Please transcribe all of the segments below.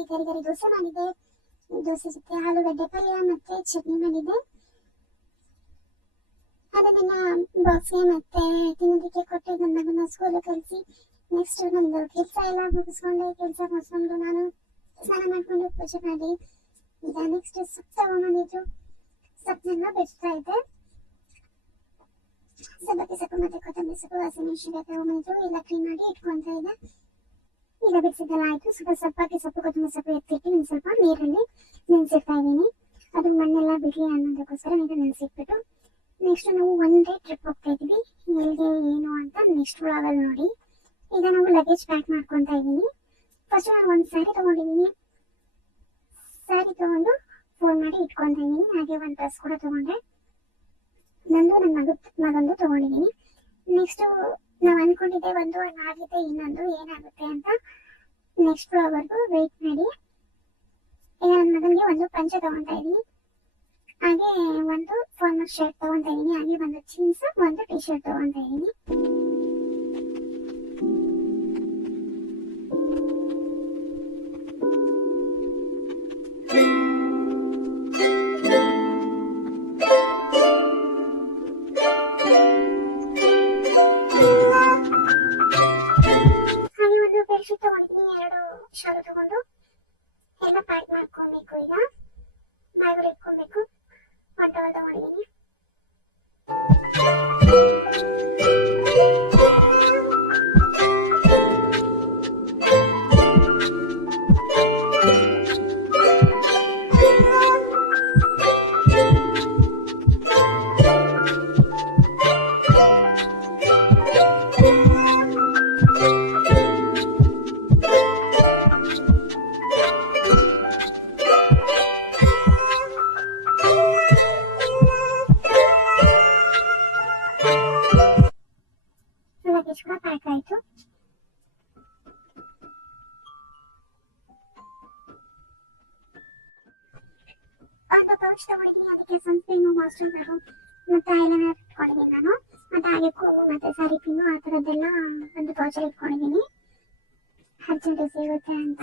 ಬೆಳಿಗ್ಗೆ ಗರಿ ಗರಿ ದೋಸೆ ಮಾಡಿದೆ. ದೋಸೆ ಜೊತೆ ಆಲೂಗಡ್ಡೆ ಪಲ್ಯ ಮತ್ತೆ ಚಟ್ನಿ ಮಾಡಿದೆ. ಅದನ್ನೆಲ್ಲ ಬಾಕ್ಸ್ಗೆ ಮತ್ತೆ ತಿನ್ನೋದಕ್ಕೆ ಕೊಟ್ಟು ನನ್ನ ಮಗನ ಸ್ಕೂಲ್ ಕಳಿಸಿ ನೆಕ್ಸ್ಟ್ ನಮ್ದು ಕೆಲಸ ಎಲ್ಲ ಮುಗಿಸ್ಕೊಂಡು ಕೆಲಸ ಮುಗಿಸ್ಕೊಂಡು ನಾನು ಸ್ನಾನ ಮಾಡ್ಕೊಂಡು ಪೂಜೆ ಮಾಡಿ ಈಗ ನೆಕ್ಸ್ಟ್ ಸೊಪ್ಪು ತಗೊಂಡ್ಬಂದಿದ್ರು. ಸೊಪ್ಪನ್ನೆಲ್ಲ ಬೆಚ್ತಾ ಇದ್ದೆ. ಸಬ್ಬಕ್ಕಿ ಸೊಪ್ಪು ಮತ್ತೆ ಕೊತ್ತಂಬರಿ ಸೊಪ್ಪು ಹಸಿಮೆಣಸಿನಕಾಯಿ ತಗೊಂಡ್ಬಂದಿದ್ರು. ಎಲ್ಲ ಕ್ಲೀನ್ ಮಾಡಿ ಇಟ್ಕೊಂತ ಇದೆ. ಈಗ ಬಿಡಿಸಿದ್ದೆಲ್ಲ ಆಯ್ತು. ಸಬ್ಬಕ್ಕಿ ಸೊಪ್ಪು ಕೊತ್ತಂಬರಿ ಸೊಪ್ಪು ಎತ್ತಿಟ್ಟು ಒಂದು ಸ್ವಲ್ಪ ನೀರಲ್ಲಿ ನೆನೆಸಿಡ್ತಾ ಇದ್ದೀನಿ. ಅದು ಮಣ್ಣೆಲ್ಲ ಬಿಡ್ಲಿ ಅನ್ನೋದಕ್ಕೋಸ್ಕರ ನೀರು ನೆನೆಸಿಟ್ಬಿಟ್ಟು ನೆಕ್ಸ್ಟ್ ನಾವು ಒನ್ ಡೇ ಟ್ರಿಪ್ ಹೋಗ್ತಾ ಇದೀವಿ. ಎಲ್ಲಿಗೆ ಏನು ಅಂತ ನೆಕ್ಸ್ಟ್ ವ್ಲಾಗಲ್ಲಿ ನೋಡಿ. ಈಗ ನಾವು ಲಗೇಜ್ ಪ್ಯಾಕ್ ಮಾಡ್ಕೊತಾ ಇದ್ದೀನಿ. ಫಸ್ಟ್ ನಾನು ಒಂದು ಸ್ಯಾರಿ ತಗೊಂಡಿದ್ದೀನಿ. ಸ್ಯಾರಿ ತಗೊಂಡು ಫೋನ್ ಮಾಡಿ ಇಟ್ಕೊತಾ ಇದ್ದೀನಿ. ಹಾಗೆ ಒಂದು ಡ್ರೆಸ್ ಕೂಡ ತಗೊಂಡೆ. ನಂದು ನನ್ನ ಮಗಂದು ತಗೊಂಡಿದ್ದೀನಿ. ನೆಕ್ಸ್ಟ್ ನಾವು ಅನ್ಕೊಂಡಿದ್ದೆ ಒಂದು ಆಗಿದೆ, ಇನ್ನೊಂದು ಏನಾಗುತ್ತೆ ಅಂತ ನೆಕ್ಸ್ಟ್ ವ್ಲಾಗ್ವರೆಗೂ ವೆಯ್ಟ್ ಮಾಡಿ. ಈಗ ನನ್ನ ಮಗನಿಗೆ ಒಂದು ಪಂಚೆ ತಗೊಂತಾ ಇದ್ದೀನಿ. ಹಾಗೆ ಒಂದು ಫಾರ್ಮಲ್ ಶರ್ಟ್ ತಗೊಂತಾ ಇದ್ದೀನಿ. ಹಾಗೆ ಒಂದು ಜೀನ್ಸ್ ಒಂದು ಟಿ ಶರ್ಟ್ ತಗೊಂತಾ ಇದ್ದೀನಿ. ಹಾಗೆ ಒಂದು ಬೆಡ್ಶೀಟ್ ತಗೊಂಡಿದ್ದೀನಿ. 2 ಶಾಲು ತಗೊಂಡು ಎಲ್ಲ ಪ್ಯಾಕ್ ಮಾಡ್ಕೊಬೇಕು. ಈಗ ಬಾಯಿಗೆ ಇಟ್ಕೊಬೇಕು. ಒಂದು ಟವಲ್ ತಗೊಂಡಿದ್ದೀನಿ. ಲಗೇಜ್ ಕೂಡ ಪ್ಯಾಕ್ ಆಯ್ತು. ಒಂದು ಪೌಚ್ ತಗೊಂಡಿದ್ದೀನಿ. ಅದಕ್ಕೆ ಸನ್ಸ್ಕ್ರೀನು, ಮಾಯಿಶ್ಚರೈಸರು ಮತ್ತೆ ಐಲೈನರ್ ಇಟ್ಕೊಂಡಿದ್ದೀನಿ ನಾನು. ಮತ್ತೆ ಹಾಗೆ ಕೂಮು ಮತ್ತೆ ಸಾರಿ ಪಿನ್ನು ಆ ಥರದ್ದೆಲ್ಲ ಒಂದು ಪೌಚಲ್ಲಿ ಇಟ್ಕೊಂಡಿದ್ದೀನಿ. ಅರ್ಜೆಂಟ್ ಸಿಗುತ್ತೆ ಅಂತ.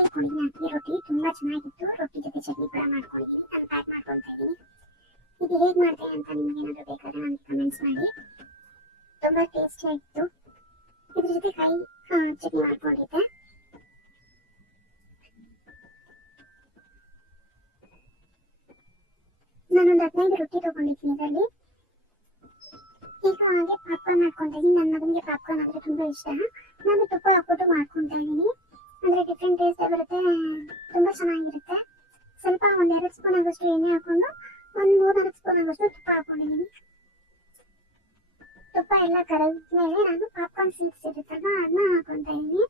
ಇಟ್ಕೊಂಡಿದ್ದೀನಿ. ಅಕ್ಕಿ ರೊಟ್ಟಿ ತುಂಬಾ ಚೆನ್ನಾಗಿತ್ತು. ರೊಟ್ಟಿ ಜೊತೆ ಚಟ್ನಿ ಕೂಡ ಮಾಡ್ಕೊಂಡಿದ್ದೀನಿ. ನಾನು ಪ್ಯಾಕ್ ಮಾಡ್ಕೊತಾ ಇದ್ದೀನಿ. ಇದು ಹೇಗೆ ಮಾಡ್ತೇನೆ ಅಂತ ನಿಮ್ಗೆ ಏನಾದರೂ ಬೇಕಾದ್ರೆ ನನಗೆ ಕಮೆಂಟ್ಸ್ ಮಾಡಿ. ತುಂಬಾ ಟೇಸ್ಟಿ ಆಗಿತ್ತು. ಇದ್ರ ಜೊತೆ ಕಾಯಿ ಚಟ್ನಿ ಮಾಡ್ಕೊಂಡಿದ್ದೆ. ನಾನೊಂದು 15 ರೊಟ್ಟಿ ತಗೊಂಡಿದ್ದೀನಿ ಇದರಲ್ಲಿ. ಈಗ ಹಾಗೆ ಪಾಪ್ಕಾರ್ನ್ ಮಾಡ್ಕೊತಾ ಇದ್ದೀನಿ. ನನ್ನ ಮಗನಿಗೆ ಪಾಪ್ಕಾರ್ನ್ ಅಂದ್ರೆ ತುಂಬಾ ಇಷ್ಟ. ನಾನು ತುಪ್ಪ ಹಾಕ್ಬಿಟ್ಟು ಮಾಡ್ಕೊತಾ ಇದ್ದೀನಿ. ಅಂದ್ರೆ ಡಿಫ್ರೆಂಟ್ ಟೇಸ್ಟ್ ಬರುತ್ತೆ, ತುಂಬಾ ಚೆನ್ನಾಗಿರುತ್ತೆ. ಸ್ವಲ್ಪ 1-2 ಸ್ಪೂನ್ ಆಗೋಷ್ಟು ಎಣ್ಣೆ ಹಾಕೊಂಡು ಒಂದು 3-4 ಸ್ಪೂನ್ ಆಗೋಷ್ಟು ತುಪ್ಪ ಹಾಕೊಂಡಿದ್ದೀನಿ. ತುಪ್ಪ ಎಲ್ಲ ಕರಗಿದ್ಮೇಲೆ ನಾನು ಪಾಪ್ಕಾರ್ನ್ ಸೀಡ್ಸ್ ಇರುತ್ತಲ್ಲ ಅದನ್ನ ಹಾಕೊಂತಾ ಇದ್ದೀನಿ.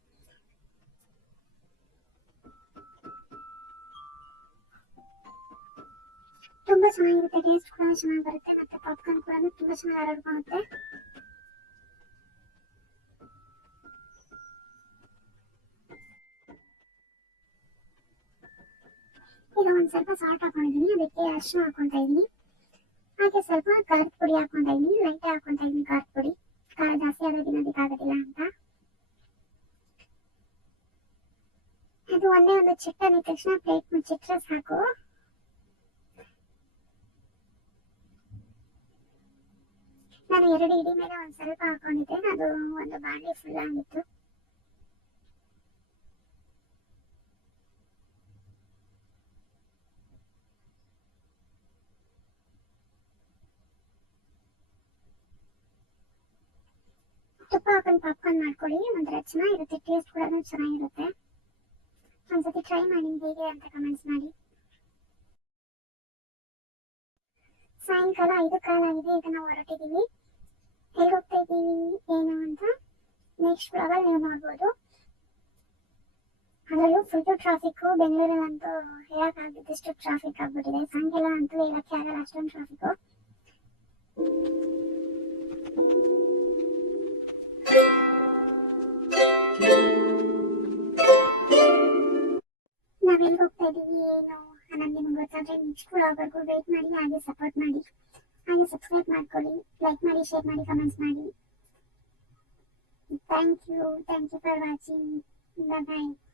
ತುಂಬಾ ಚೆನ್ನಾಗಿರುತ್ತೆ. ಟೇಸ್ಟ್ ಕೂಡ ಚೆನ್ನಾಗಿ ಬರುತ್ತೆ. ಮತ್ತೆ ಪಾಪ್ಕಾರ್ನ್ ಕೂಡ ತುಂಬಾ ಚೆನ್ನಾಗಿ ಹರಡ್ಕೊಳ್ಳುತ್ತೆ. ಈಗ ಒಂದು ಸ್ವಲ್ಪ ಸಾಲ್ಟ್ ಹಾಕೊಂಡಿದ್ದೀನಿ. ಅದಕ್ಕೆ ಅರಿಶಿನ ಹಾಕೊಂತಾ ಇದ್ದೀನಿ. ಹಾಗೆ ಸ್ವಲ್ಪ ಖಾರದ ಪುಡಿ ಹಾಕೊಂತಾ ಇದ್ದೀನಿ. ಲೈಟ್ ಹಾಕೊಂತಾ ಇದ್ದೀನಿ ಖಾರದ ಪುಡಿ. ಖಾರ ಜಾಸ್ತಿ ಆದ್ರೆ ತಿನ್ನೋದಕ್ಕಾಗೋದಿಲ್ಲ ಅಂತ. ಅದು ಒಂದೇ ಒಂದು ಚಿಕ್ಕ ಅಂದ ತಕ್ಷಣ ಪ್ಲೇಟ್ ಮುಚ್ಚಿಟ್ರೆ ಸಾಕು. ನಾನು 2 ಇಡೀ ಮೇಲೆ ಒಂದು ಸ್ವಲ್ಪ ಹಾಕೊಂಡಿದ್ದೆ. ಅದು ಒಂದು ಬಾಣಲಿ ಫುಲ್ ಆಗಿತ್ತು. ತುಪ್ಪ ಹಾಕೊಂಡು ಪಾಪ್ಕಾರ್ನ್ ಮಾಡ್ಕೊಳ್ಳಿ. ಒಂಥರ ಚೆನ್ನಾಗಿರುತ್ತೆ. ಟೇಸ್ಟ್ ಕೂಡ ಚೆನ್ನಾಗಿರುತ್ತೆ. ಒಂದ್ಸತಿ ಟ್ರೈ ಮಾಡಿ ಹೇಗೆ ಅಂತ ಕಮೆಂಟ್ಸ್ ಮಾಡಿ. ಸಾಯಂಕಾಲ 5 ಕಾಲ ಆಗಿದೆ. ಈಗ ನಾವು ಹೊರಟಿದ್ದೀವಿ. ಎಲ್ಲಿ ಹೋಗ್ತಾ ಇದ್ದೀವಿ ಏನು ಅಂತ ನೆಕ್ಸ್ಟ್ ವ್ಲಾಗಲ್ಲಿ ನೀವು ನೋಡ್ಬೋದು. ಅದರಲ್ಲೂ ಫುಲ್ ಟ್ರಾಫಿಕ್. ಬೆಂಗಳೂರಲ್ಲಂತೂ ಹೇಳಕ್ಕಾಗದಿದ್ದಷ್ಟು ಟ್ರಾಫಿಕ್ ಆಗ್ಬಿಟ್ಟಿದೆ. ಸಾಯಂಕಾಲ ಅಂತೂ ಹೇಳಕ್ಕೆ ಆಗಲ್ಲ, ಅಷ್ಟೊಂದು ಟ್ರಾಫಿಕ್. ನಾವೆಲ್ಲಿ ಹೋಗ್ತಾ ಇದೀವಿ ಏನು ಅನ್ನೋದು ನಿಮ್ಗೆ ಗೊತ್ತಾದ್ರೆ ನೆಕ್ಸ್ಟ್ ವ್ಲಾಗ್ವರೆಗೂ ವೇಟ್ ಮಾಡಿ. ಹಾಗೆ ಸಪೋರ್ಟ್ ಮಾಡಿ. ಹಾಗೆ ಸಬ್ಸ್ಕ್ರೈಬ್ ಮಾಡ್ಕೊಳ್ಳಿ. ಲೈಕ್ ಮಾಡಿ, ಶೇರ್ ಮಾಡಿ, ಕಮೆಂಟ್ಸ್ ಮಾಡಿ. Thank you for watching. Bye bye.